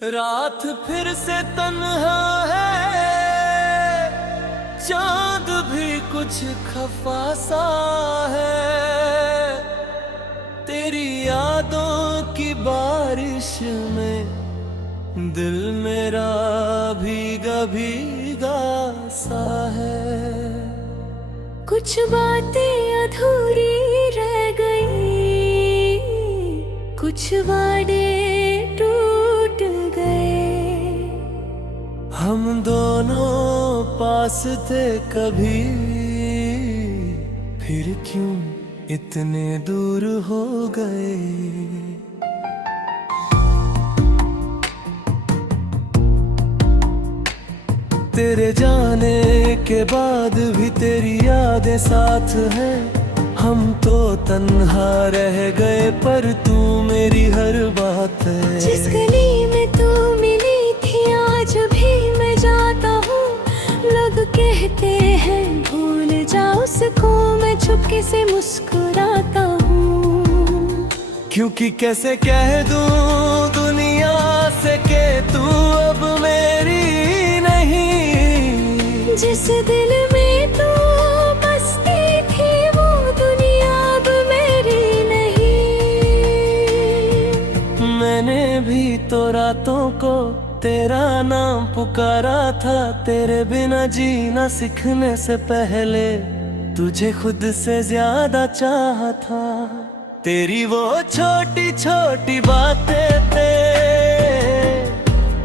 रात फिर से तन्हा है, चांद भी कुछ खफा सा है। तेरी यादों की बारिश में दिल मेरा भीगा भीगा सा है। कुछ बातें अधूरी रह गई, कुछ वादे टूट गए। हम दोनों पास थे कभी, फिर क्यों इतने दूर हो गए। तेरे जाने के बाद भी तेरी यादें साथ हैं। हम तो तन्हा रह गए पर तू मेरी हर बात है। जिस गली में तू मिली थी आज भी मैं जाता हूँ। लोग कहते हैं भूल जा उसको, मैं चुपके से मुस्कुराता हूँ। क्योंकि कैसे कह दूँ दुनिया से कि तू अब मेरी नहीं। जिस दिल में तू बसती थी वो दुनिया अब मेरी नहीं। मैंने भी तो रातों को तेरा नाम पुकारा था। तेरे बिना जीना सीखने से पहले तुझे खुद से ज्यादा चाहा था। तेरी वो छोटी छोटी बातें थे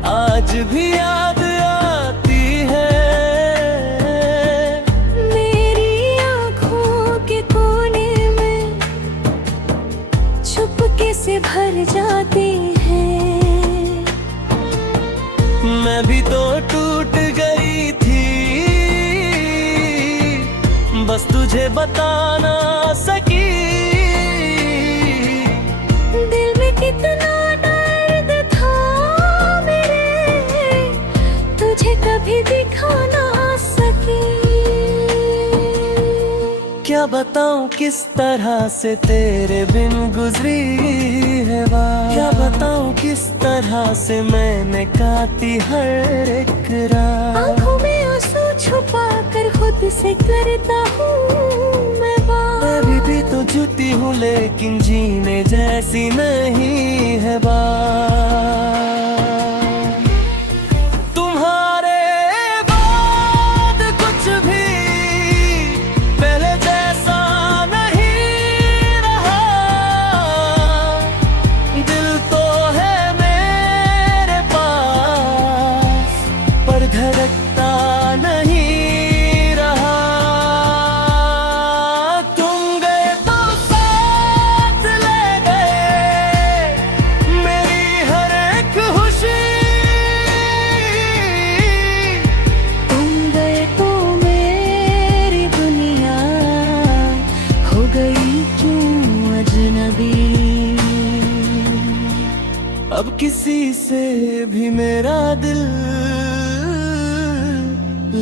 आज भी याद आती है। मेरी आँखों के कोने में चुपके से भर जाती है। मैं भी तो टूट गई थी, बस तुझे बता ना सकी। दिल में कितना दर्द था मेरे, तुझे कभी दिखा ना सकी। क्या बताऊं किस तरह से तेरे बिन गुजरी है बात। क्या बताऊं किस तरह से मैंने काटी हर एक रात। आँखों में आंसू छुपा कर खुद से करता हूँ मैं बात। अभी भी तो झूठी हूँ लेकिन जीने जैसी नहीं है बात। तुम्हारे बाद कुछ भी पहले जैसा नहीं रहा। दिल तो है मेरे पास पर धड़कता नहीं रहा। तुम गए तो साथ ले गए मेरी हर एक खुशी। तुम गए तो मेरी दुनिया हो गई क्यों अजनबी। अब किसी से भी मेरा दिल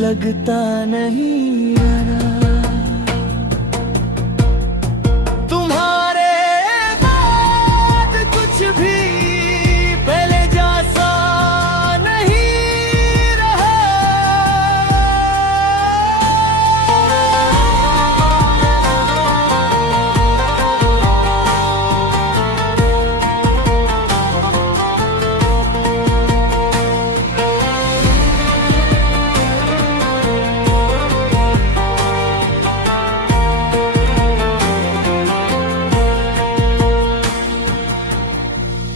लगता नहीं रहा। तुम्हारे बाद कुछ भी पहले जैसा नहीं रहा।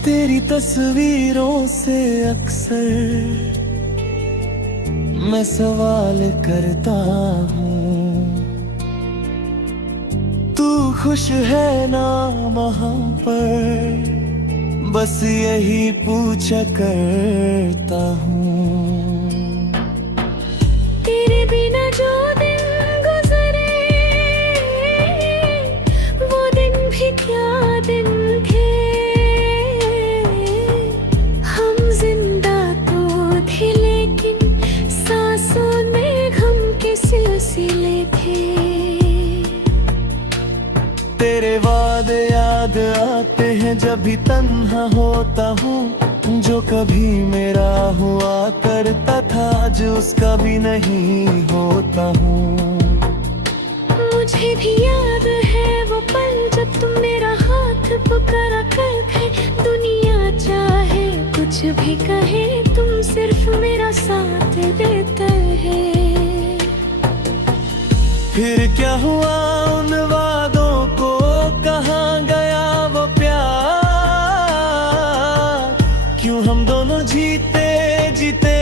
तेरी तस्वीरों से अक्सर मैं सवाल करता हूँ, तू खुश है ना वहाँ पर, बस यही पूछा करता हूँ। तेरे बिना जो दिन गुजरे वो दिन भी क्या दिन थे। हम जिंदा तो थे लेकिन सांसों में गम के सिलसिले थे। तेरे वादे याद आते हैं जब भी तन्हा होता हूँ। जो जो कभी मेरा हुआ करता था, जो उसका भी नहीं होता हूँ। मुझे भी याद है वो पल जब तुम मेरा हाथ पकड़ा करते। दुनिया चाहे कुछ भी कहे, तुम सिर्फ मेरा साथ देते हैं। फिर क्या हुआ उन वादों को, कहाँ गया वो प्यार? क्यों हम दोनों जीते जीते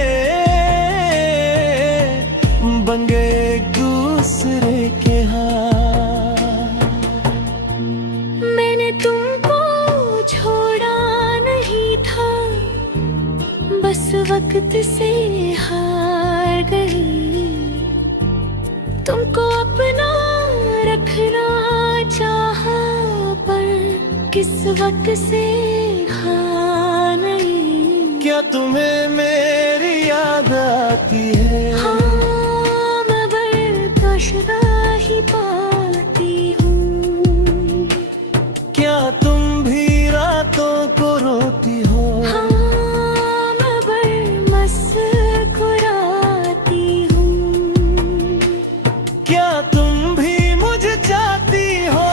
बन गए एक दूसरे के हाथ? मैंने तुमको छोड़ा नहीं था, बस वक्त से हार गई। तुमको अपना रखना चाहा, पर किस्मत से हार नहीं। क्या तुम्हें मेरी याद आती है? हाँ, मैं बर्दाश्त ही पाती हूँ। क्या तुम भी रातों को रोती हो? हाँ, मैं मुस्कुराती हूँ। क्या तुम भी मुझे चाहती हो?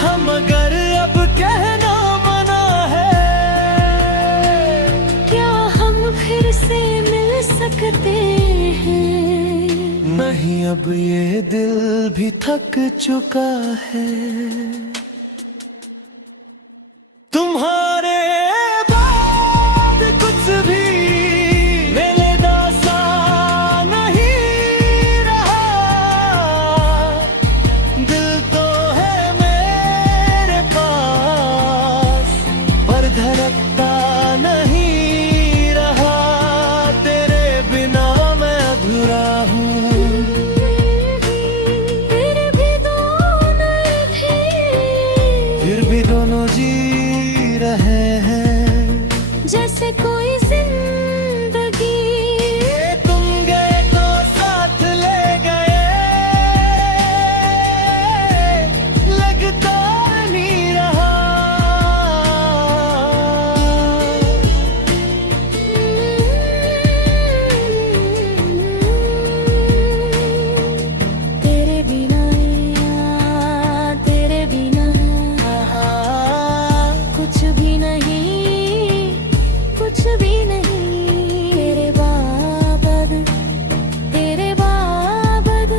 हम अगर अब कहना मना है, क्या हम फिर से मिल सकते हैं? नहीं, अब ये दिल भी थक चुका है। तुम्हारे बाद कुछ भी मेरे दासा नहीं रहा। दिल तो है मेरे पास, पर धड़कता नहीं रहा। तेरे बिना मैं अधूरा हूँ। फिर भी दोनों जी रहे हैं जैसे कोई जिंदगी। तुम गए तो साथ ले गए, लगता नहीं रहा। तेरे बिना तेरे बिना कुछ भी नहीं, कुछ भी नहीं। तेरे बाबद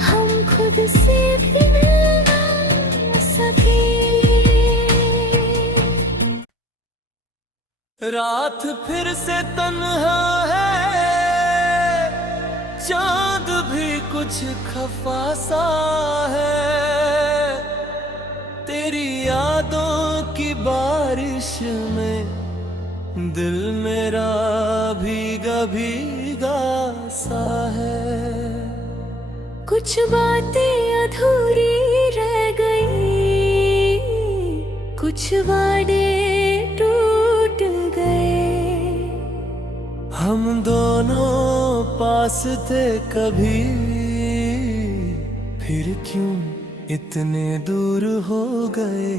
हम खुद से भी मिल ना सके। रात फिर से तन्हा है, चांद भी कुछ खफा सा है। तेरी यादों की बारिश में दिल मेरा भीगा भीगा सा है। कुछ बातें अधूरी रह गई, कुछ वादे टूट गए। हम दोनों पास थे कभी, फिर क्यों इतने दूर हो गए?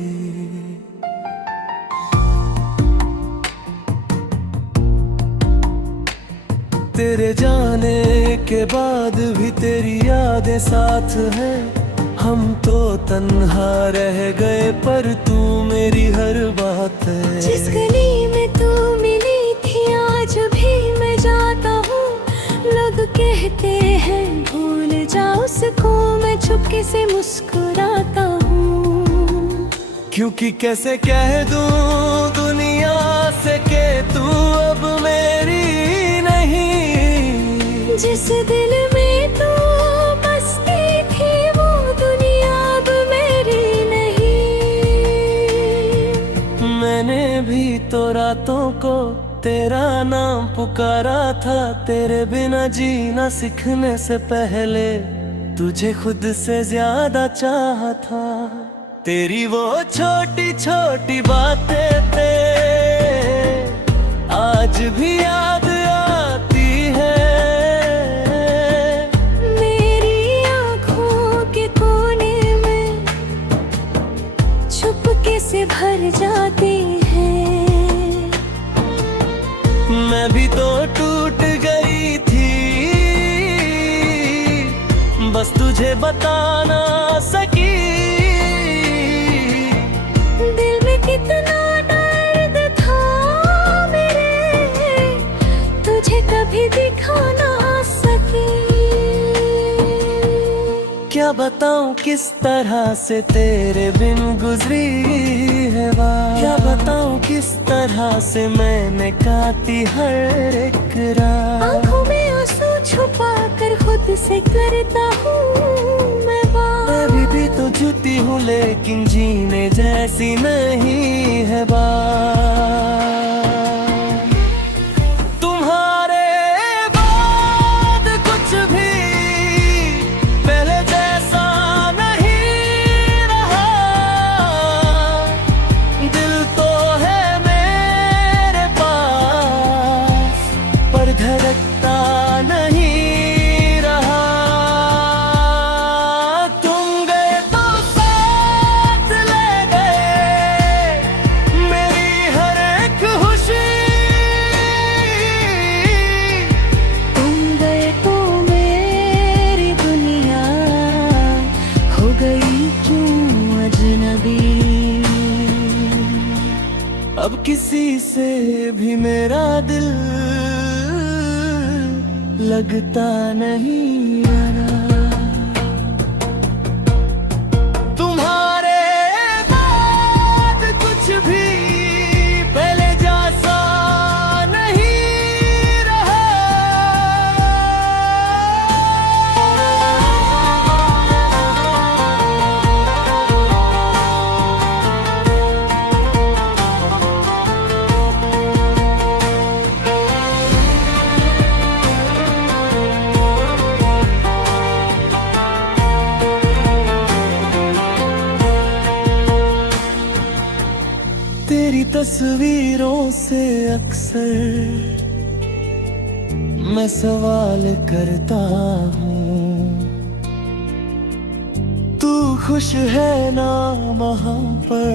तेरे जाने के बाद भी तेरी यादें साथ हैं। हम तो तन्हा रह गए, पर तू मेरी हर बात है। जिस गली में तू मिली थी, आज भी मैं जाता हूँ। लोग कहते हैं भूल जा उसको, मैं चुपके से मुस्कुराता हूँ। क्योंकि कैसे कह दूं दुनिया से कि तू अब मेरी नहीं। जिस दिल में तू बसती थी, वो दुनिया अब मेरी नहीं। मैंने भी तो रातों को तेरा नाम पुकारा था। तेरे बिना जीना सीखने से पहले तुझे खुद से ज्यादा चाहा था। तेरी वो छोटी छोटी बातें थे आज भी याद आती है। मेरी आँखों के कोने में छुपके से भर जाती है। से बता ना सकी। दिल में कितना दर्द था मेरे, तुझे कभी दिखा ना सकी। क्या बताऊं किस तरह से तेरे बिन गुजरी है बात, क्या बताऊं किस तरह से मैंने काटी हर एक रात। आँखों में आंसू छुपा कर खुद से करता हूँ मैं बात। मैं भी तो जुटी हूँ लेकिन जीने जैसी नहीं है बात। तुम्हारे बाद कुछ भी पहले जैसा नहीं रहा। दिल तो है मेरे पास पर धड़कता नहीं रहा। तुम गए तो साथ ले गए मेरी हर एक खुशी। तुम गए तो मेरी दुनिया हो गई क्यों अजनबी। अब किसी से भी मेरा दिल लगता नहीं रहा। तुम्हारे बाद कुछ भी पहले जैसा नहीं रहा। तेरी तस्वीरों से अक्सर मैं सवाल करता हूँ, तू खुश है ना वहाँ पर,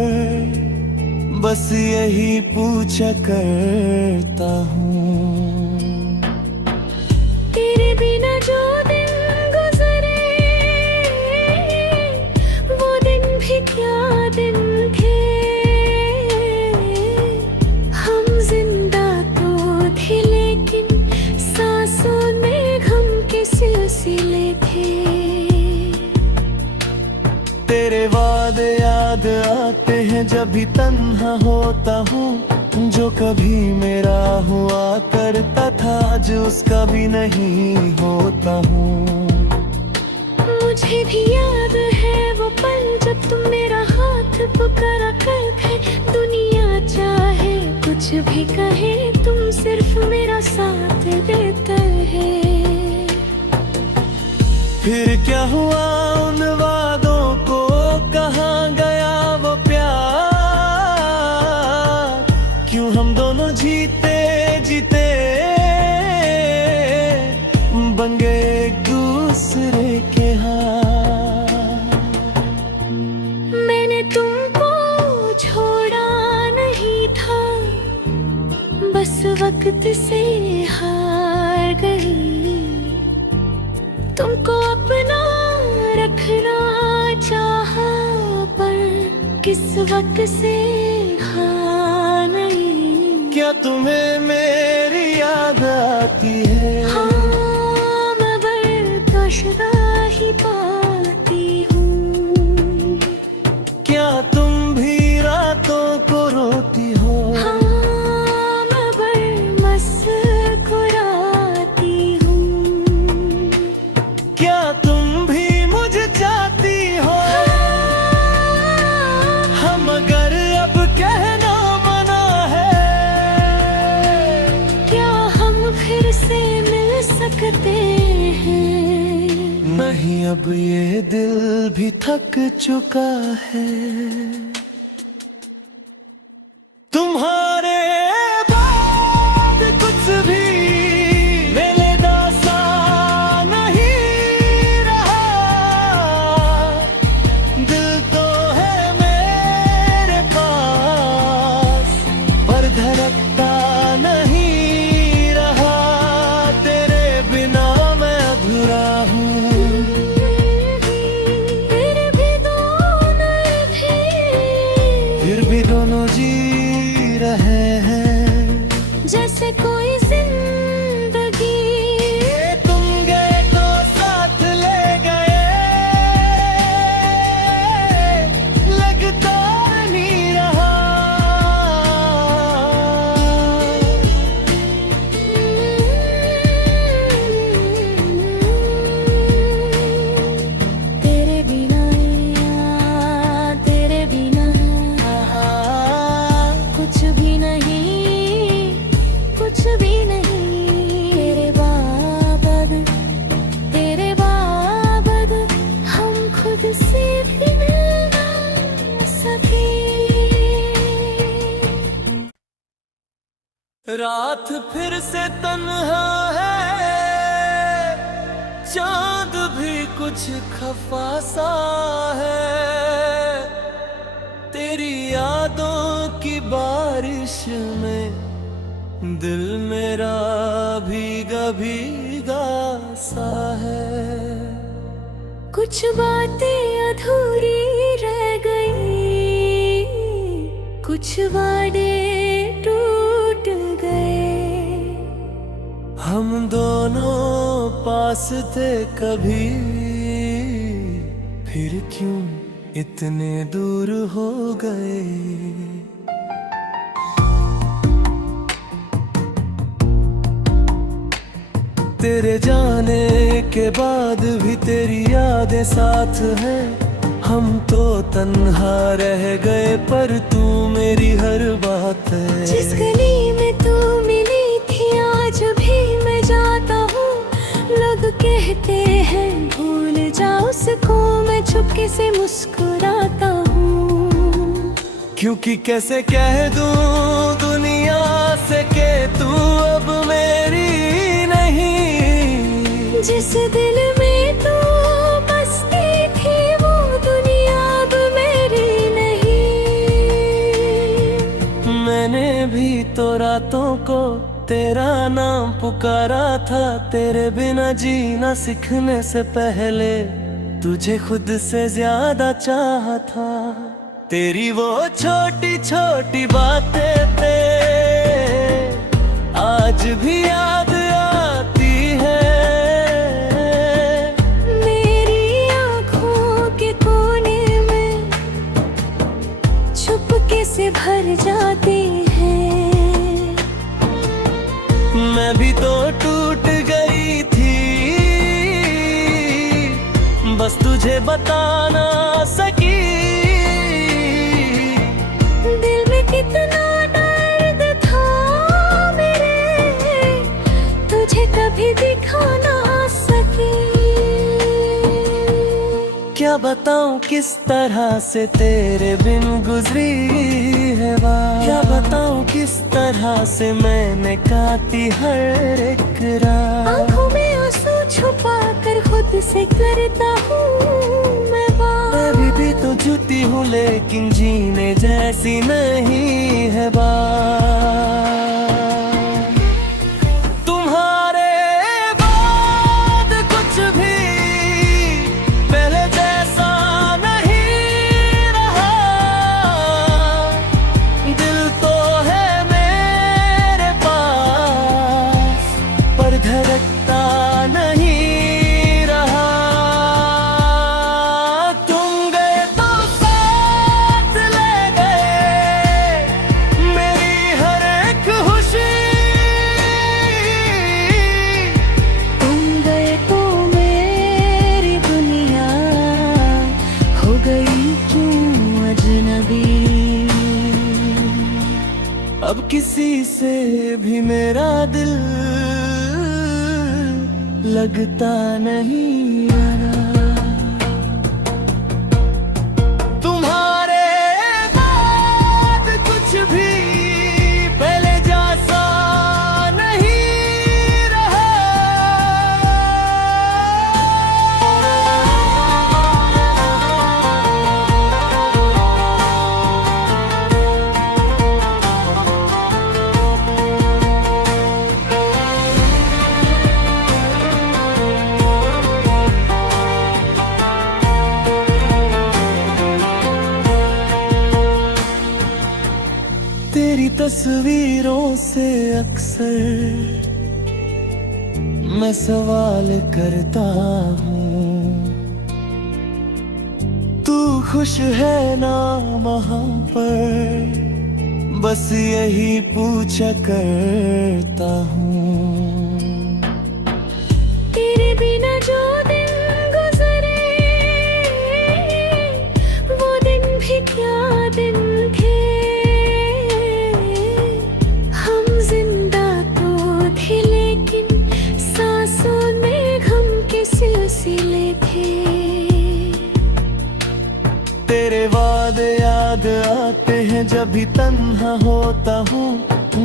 बस यही पूछा करता हूँ। तेरे बिना जो दिन गुजरे वो दिन भी क्या दिन थे। हम जिंदा तो थे लेकिन सांसों में गम के सिलसिले थे। तेरे वादे याद आते हैं जब भी तन्हा होता हूँ। जो कभी मेरा हुआ करता था जो उसका भी नहीं होता हूँ। मुझे भी याद है वो पल जब तुम मेरा हाथ पकड़ा करते। दुनिया चाहे कुछ भी कहे तुम सिर्फ मेरा साथ देते हैं। फिर क्या हुआ उन वादों को, कहाँ गया वो प्यार। क्यों हम दोनों जीते जीते बन गए एक दूसरे के हाथ। मैंने तुमको छोड़ा नहीं था, बस वक्त से हार गई। तुमको अपना रखना चाहा पर किस वक्त से हाँ नहीं। क्या तुम्हें मेरी याद आती है? हाँ मैं बर्दाश्त ही पाती हूँ। क्या तुम भी रातों को रोती हो? हाँ मैं मुस्कुराती हूँ। क्या तुम भी मुझे चाहती हो? हम अगर अब कहना मना है, क्या हम फिर से मिल सकते हैं? नहीं अब ये दिल भी थक चुका है। तुम्हारे बाद कुछ भी मेरे दासा नहीं रहा। दिल तो है मेरे पास पर धड़कता नहीं रहा। तेरे बिना मैं अधूरा हूँ। रहे हैं, जैसे कोई जिंदगी तुम गए तो साथ ले गए, लगता नहीं रहा। तेरे बिना तेरे बिना कुछ भी नहीं, कुछ भी नहीं। तेरे बाबद हम खुद से भी मिल ना सके। रात फिर से तन्हा है, चांद भी कुछ खफा सा है, तेरी यादों की बारिश में दिल मेरा भीगा भीगा सा है। कुछ बातें अधूरी रह गई, कुछ वादे टूट गए। हम दोनों पास थे कभी, फिर क्यों इतने दूर हो गए। तेरे जाने के बाद भी तेरी यादें साथ हैं, हम तो तन्हा रह गए पर तू मेरी हर बात है। जिस गली में तू मिली थी आज भी मैं जाता हूँ, लोग कहते हैं भूल जा उसको, मैं चुपके से मुस्कुराता हूँ। क्योंकि कैसे कह दूं दुनिया से कि तू अब मेरी नहीं, जिस दिल में तू बसती थी वो दुनिया अब मेरी नहीं। मैंने भी तो रातों को तेरा नाम पुकारा था, तेरे बिना जीना सीखने से पहले तुझे खुद से ज्यादा चाहा था। तेरी वो छोटी छोटी बातें थे आज भी याद आती है, मेरी आँखों के कोने में चुपके से भर जाती है। मैं भी तो टूट गई थी, बस तुझे बता ना सकी। दिल में कितना दर्द था मेरे, तुझे कभी दिखा ना सकी। क्या बताऊं किस तरह से तेरे बिन गुजरी है बात, क्या बताऊं किस तरह से मैंने काटी हर एक रात। आँखों में आंसू छुपा कर खुद से करता हूँ मैं बात। अभी भी तो झूठी हूँ लेकिन जीने जैसी नहीं है बात। तुम्हारे बाद कुछ भी पहले जैसा नहीं रहा, दिल तो है मेरे पास पर धड़कता नहीं रहा। तुम गए तो साथ ले गए मेरी हर एक खुशी, तुम गए तो मेरी दुनिया हो गई क्यों अजनबी। अब किसी से भी मेरा दिल लगता नहीं रहा। तुम्हारे बाद कुछ भी पहले जैसा नहीं रहा। तेरी तस्वीरों से अक्सर मैं सवाल करता हूँ, तू खुश है ना वहाँ पर, बस यही पूछा करता हूँ। तेरे बिना जो दिन गुजरे वो दिन भी क्या दिन थे। हम जिंदा तो थे लेकिन सांसों में गम के सिलसिले थे। तेरे वादे याद आते हैं जब भी तन्हा होता हूँ,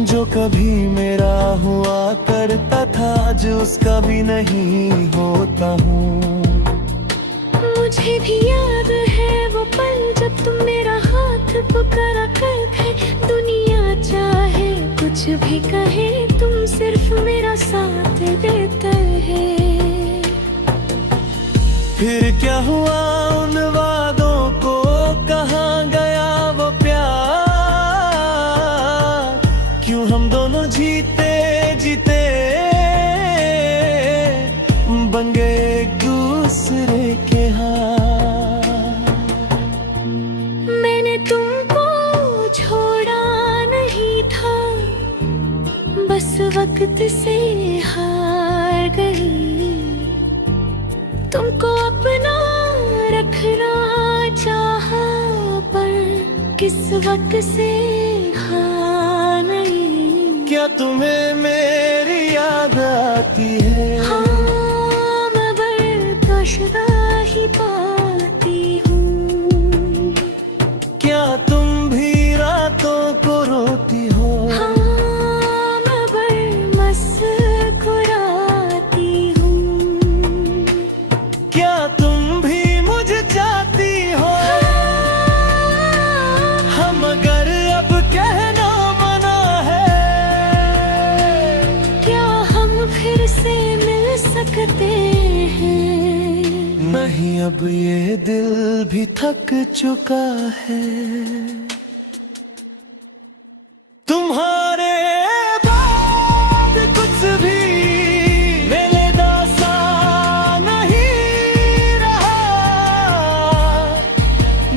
जो कभी मेरा हुआ करता था आज उसका भी नहीं होता हूँ। मुझे भी याद है वो पल जब तुम मेरा हाथ पकड़ा करते। दुनिया चाहे कुछ भी कहे तुम सिर्फ मेरा साथ देते हैं। फिर क्या हुआ उन वादों को, कहाँ गया वो प्यार, क्यों हम दोनों जीते जीते बन गए एक दूसरे के हाथ। मैंने तुमको छोड़ा नहीं था, बस वक्त से हार गई। तुमको अपना रखना चाहा पर किस वक्त से हाँ नहीं। क्या तुम्हें मेरी याद आती है? हाँ, मैं बर्दाश्त ही पाती हूँ। क्या तुम भी रातों को रोती हो? हाँ, मैं मुस्कुराती हूँ। क्या तुम भी मुझे चाहती हो? हम अगर अब कहना मना है, क्या हम फिर से मिल सकते हैं? नहीं, अब ये दिल भी थक चुका है। तुम्हारे बाद कुछ भी मेरे दासा नहीं रहा।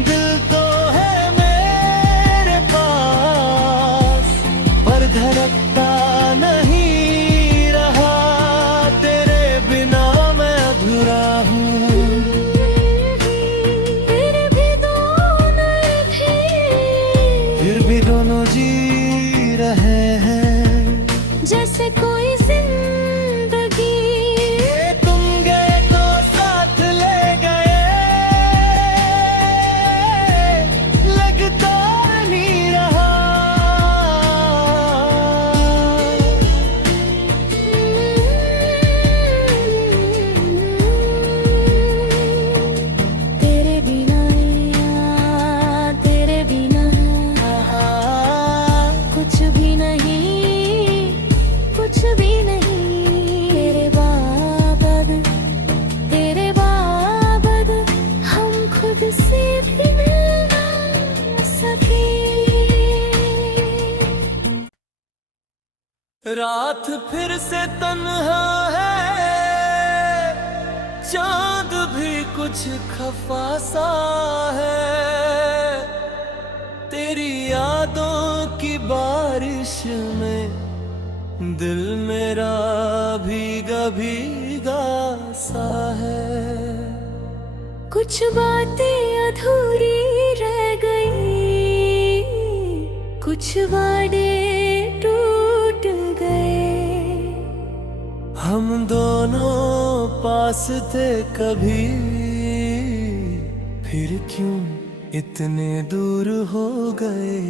दिल तो है मेरे पास पर धड़कता नहीं रहा। तेरे बिना मैं अधूरा हूँ। फिर भी दोनों जी रहे हैं जैसे कोई जिंदगी। तुम गए तो साथ ले गए, लगता नहीं रहा। तेरे बिना तेरे बिना कुछ भी नहीं, कुछ भी नहीं। तेरे बाबद हम खुद से भी मिल ना सके। रात फिर से तन्हा है, चांद भी कुछ खफा सा है। तेरी यादों की बारिश में दिल मेरा भीगा भीगा सा है। कुछ बातें अधूरी रह गई, कुछ वादे टूट गए। हम दोनों पास थे कभी, फिर क्यों इतने दूर हो गए।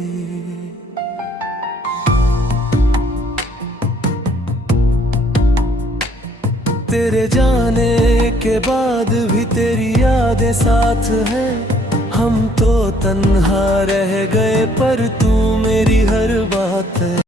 तेरे जाने के बाद भी तेरी यादें साथ हैं। हम तो तन्हा रह गए पर तू मेरी हर बात है।